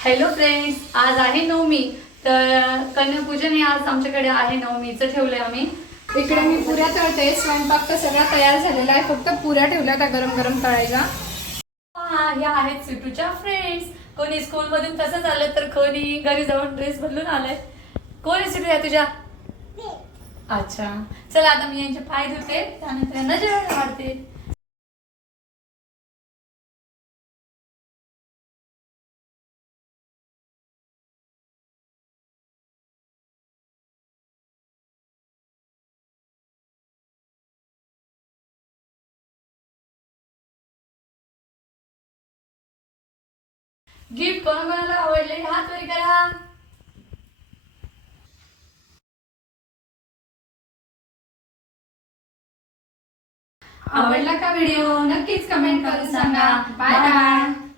Hello friends, आज आहे नवमी. तर कन्यापूजन हे आज आमच्याकडे आहे. नवमीचं ठेवलंय आम्ही. इकडे मी पुऱ्या तळते. स्वयंपाक तर सगळा तयार झालेला आहे, फक्त पुऱ्या ठेवल्या त्या गरम गरम तळायला. ह्या आहेत सिटूच्या फ्रेंड्स. कोणी स्कूल मधून तसंच आलं तर कोणी घरी जाऊन ड्रेस बदलून आलंय. कोण आहे सिटू या तुझ्या? अच्छा, चला आता मी यांचे पाय धुते, त्यानंतर यांना जेवण वाढते. गिफ्ट कोणाला आवडले हात वर करा. आवडला का व्हिडिओ? नक्कीच कमेंट करून सांगा. Bye bye.